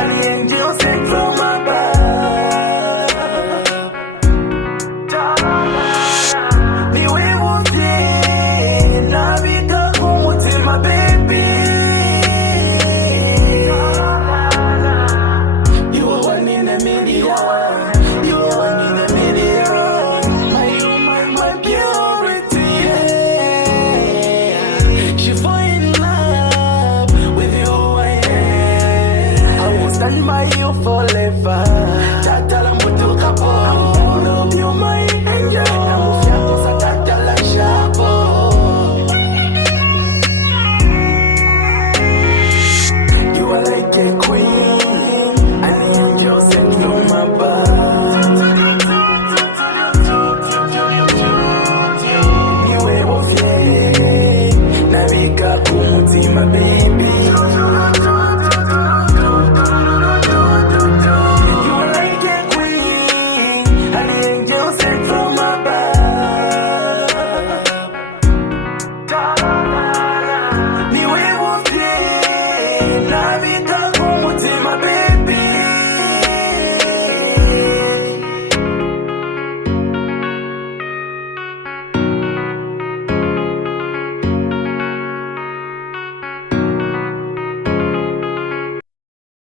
and the angel sent from above. Niwe wote nabika kumutima baby. You are one in a million. You are one in a million. My purity. She fall in love with you. I will stand by you forever.